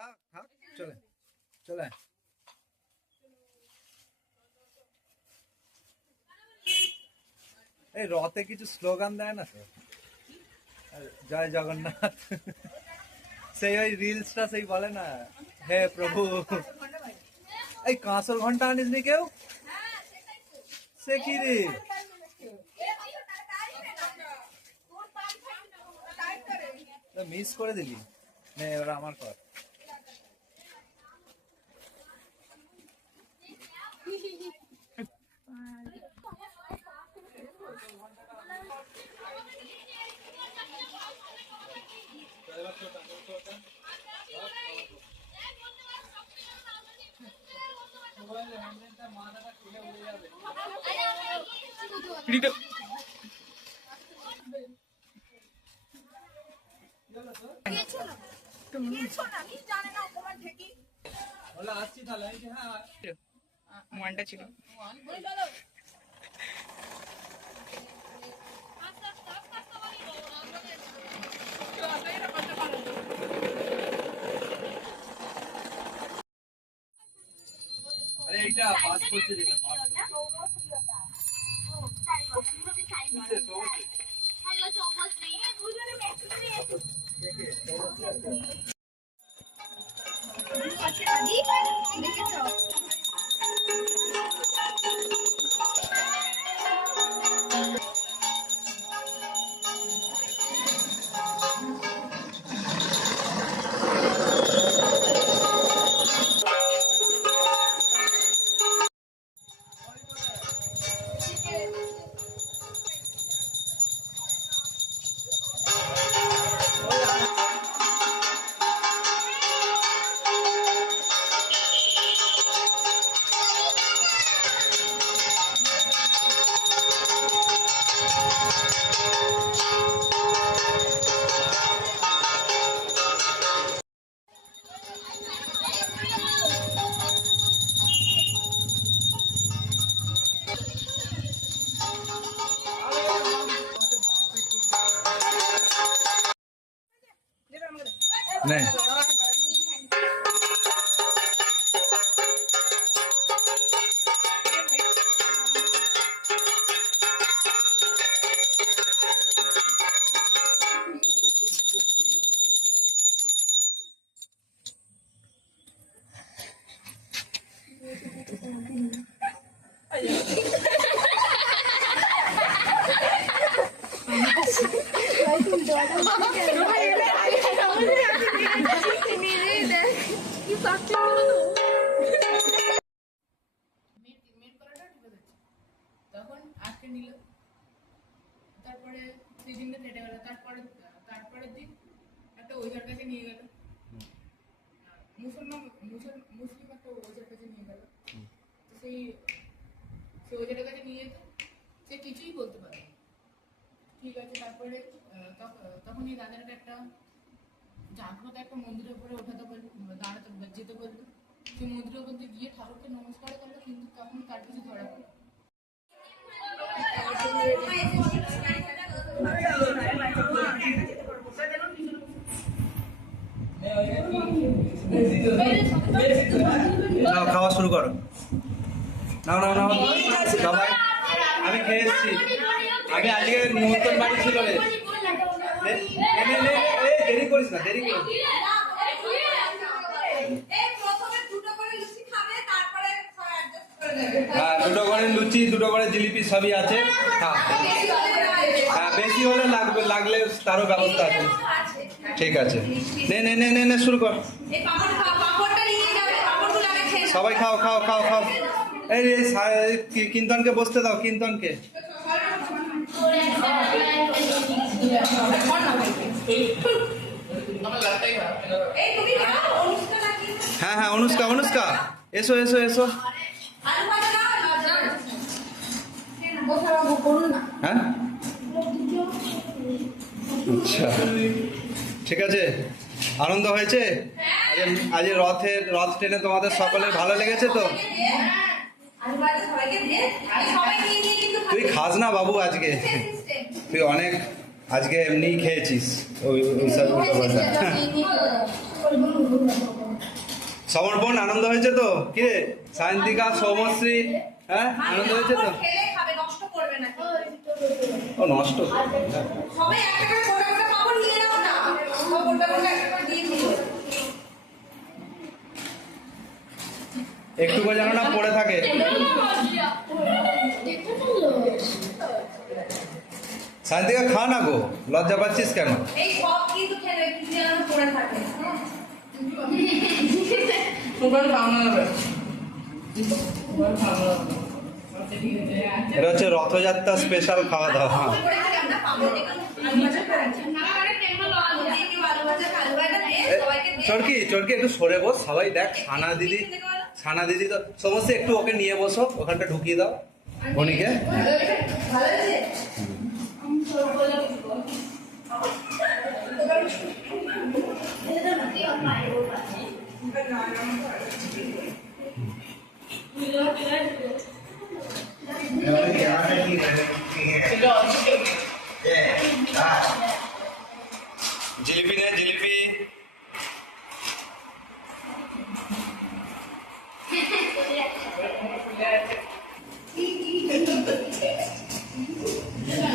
থাক থাক চলে চলে। এই রথে কিছু স্লোগান দেয় না তো? জয় জগন্নাথ। সেই ওই রিলসটা সেই বলে না হে প্রভু। এই কাঁসর ঘণ্টা আনিস নি কেউ? সে কি রে? মিস করে দিলি। নে এবার আমার কর। ওয়ানটা ছিল। এইটা পাস করছে যেটা pass করছে। নে তখন আজকে নিল। তারপরে সেই দিনটা কেটে গেল। তারপরে তারপরের দিন একটা ওঝার কাছে নিয়ে গেল। মুসলমান মুসল মুসলিম একটা ওঝার কাছে নিয়ে গেল। সেই সেই ওঝার কাছে নিয়ে যেত সে কিছুই বলতে পারে ঠিক আছে তারপরে তখন এই দাদাটা একটা জাগ্রত একটা মন্দিরের উপরে ওঠাতে বলল দাঁড়াতে যেতে বলল। সেই মন্দিরের মধ্যে গিয়ে ঠাকুরকে নমস্কার করল কিন্তু তখন তার কিছু ধরা পড়ল নাও, খাওয়া শুরু করো। নাও নাও নাও। সবাই, আমি খেয়ে এসেছি। আগে আজকে নিমন্ত্রণ বাড়ি ছিল রে। দেরি করিস না, দেরি করিস। হ্যাঁ দুটো করে লুচি, দুটো করে জিলিপি সবই আছে। হ্যাঁ। বেশি হলে লাগবে লাগলে তারও ব্যবস্থা আছে। ঠিক আছে। নে নে নে নে নে শুরু কর। সবাই খাও খাও খাও খাও। এই এই কিন্তনকে বসতে দাও কিন্তনকে হ্যাঁ হ্যাঁ অনুষ্কা অনুষ্কা। এসো এসো এসো। হ্যাঁ? আচ্ছা। ঠিক আছে? আনন্দ হয়েছে? আজ রথের রথ টেনে তোমাদের সকলের ভালো লেগেছে তো? তুই খাস না বাবু আজকে? তুই অনেক আজকে এমনিই খেয়েছিস। ওই। সমর্পণ, আনন্দ হয়েছে তো? কি সায়ন্তিকা, সৌমশ্রী হ্যাঁ? আনন্দ হয়েছে তো? ও নষ্ট সবাই একটা করে গোটা গোটা পাপড় নিয়ে নাও না। সব গোটা গোটা একটা করে দিয়ে দিও। একটু যেন না পড়ে থাকে। সায়ন্তিকা খা না গো। লজ্জা পাচ্ছিস কেন? এই সব কিন্তু খেলে কিছু যেন পড়ে থাকে। যাবে। যাবে আচ্ছা, ঠিক আছে আচ্ছা এটা হচ্ছে রথযাত্রা স্পেশাল খাওয়া দাওয়া। হ্যাঁ চরকি চরকি একটু সরে বস সবাই দেখ ছানা দিদি ছানা দিদি তো সমস্ত একটু ওকে নিয়ে বসো ওখানটা ঢুকিয়ে দাও। বনিকে ভালো जिलेबी ने जिलेबी Yeah.